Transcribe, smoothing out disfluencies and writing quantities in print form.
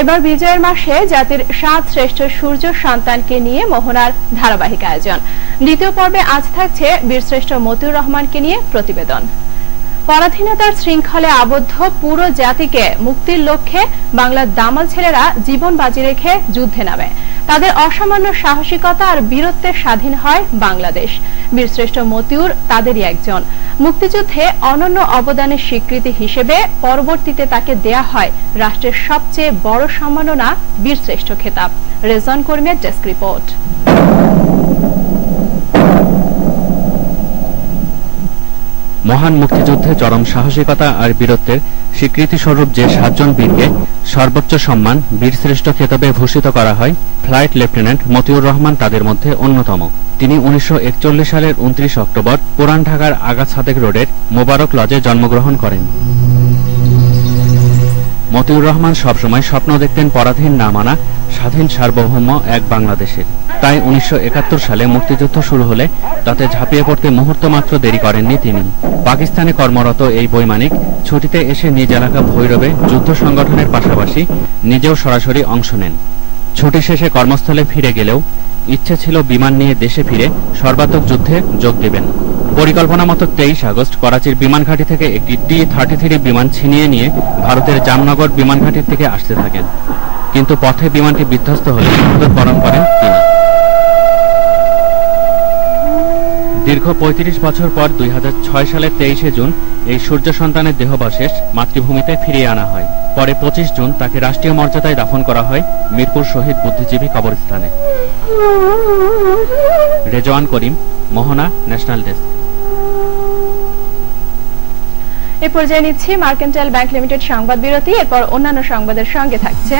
এবার বিজয়ের মাসে জাতির 7 শ্রেষ্ঠ সূর্য সন্তানকে নিয়ে মোহনার ধারাবাহিক আয়োজন। দ্বিতীয় পর্বে আজ থাকছে বীরশ্রেষ্ঠ মতিউর রহমানকে নিয়ে প্রতিবেদন। পরাধীনতার শৃঙ্খলে আবদ্ধ পুরো জাতিকে মুক্তির লক্ষ্যে বাংলার দামাল ছেলেরা জীবন বাজি রেখে যুদ্ধে নামে। তাদের অসামান্য সাহসিকতা আর বীরত্বে স্বাধীন হয় বাংলাদেশ। বীরশ্রেষ্ঠ মতিউর তাদেরই একজন। মুক্তিযুদ্ধে অনন্য অবদানের স্বীকৃতি হিসেবে পরবর্তীতে তাকে দেয়া হয় রাষ্ট্রের সবচেয়ে বড় সম্মাননা বীরশ্রেষ্ঠ খেতাব। রেজন কর্মীর ডেস্ক রিপোর্ট। মহান মুক্তিযুদ্ধে চরম সাহসিকতা আর বীরত্বের স্বীকৃতি স্বরূপ যে 7 জন বীরকে সর্বোচ্চ সম্মান বীরশ্রেষ্ঠ খেতাবে ভূষিত করা হয়, ফ্লাইট লেফটেন্যান্ট মতিউর রহমান তাদের মধ্যে অন্যতম। তিনি 1941 সালের 29 অক্টোবর পুরান ঢাকার আগা সাদেক রোডের মোবারক লজে জন্মগ্রহণ করেন। মতিউর রহমান সবসময় স্বপ্ন দেখতেন পরাধীন না মানা স্বাধীন সার্বভৌম এক বাংলাদেশের। তাই 1971 সালে মুক্তিযুদ্ধ শুরু হলে তাতে ঝাঁপিয়ে পড়তে মুহূর্ত মাত্র দেরি করেননি তিনি। পাকিস্তানে কর্মরত এই বৈমানিক ছুটিতে এসে নিজ এলাকা ভৈরবে যুদ্ধ সংগঠনের পাশাপাশি নিজেও সরাসরি অংশ নেন। ছুটি শেষে কর্মস্থলে ফিরে গেলেও ইচ্ছে ছিল বিমান নিয়ে দেশে ফিরে সর্বাত্মক যুদ্ধে যোগ দেবেন। পরিকল্পনা মতো 23 আগস্ট করাচির বিমান ঘাঁটি থেকে একটি T-33 বিমান ছিনিয়ে নিয়ে ভারতের জামনগর বিমান ঘাঁটির থেকে আসতে থাকেন, কিন্তু পথে বিমানটি বিধ্বস্ত হলে মৃত্যুবরণ করেন তিনি। দীর্ঘ 35 বছর পর 2006 সালের 23শে জুন এই সূর্য সন্তানের দেহাবশেষ মাতৃভূমিতে ফিরিয়ে আনা হয়। পরে 25 জুন তাকে রাষ্ট্রীয় মর্যাদায় দাফন করা হয় মিরপুর শহীদ বুদ্ধিজীবী কবরস্থানে। রেজওয়ান করিম, মোহনা, ন্যাশনাল ডেস্ক। এ পর্যায়ে নিচ্ছি মার্কেন্টাইল ব্যাংক লিমিটেড সংবাদ বিরতি। এরপর অন্যান্য সংবাদের সঙ্গে থাকছে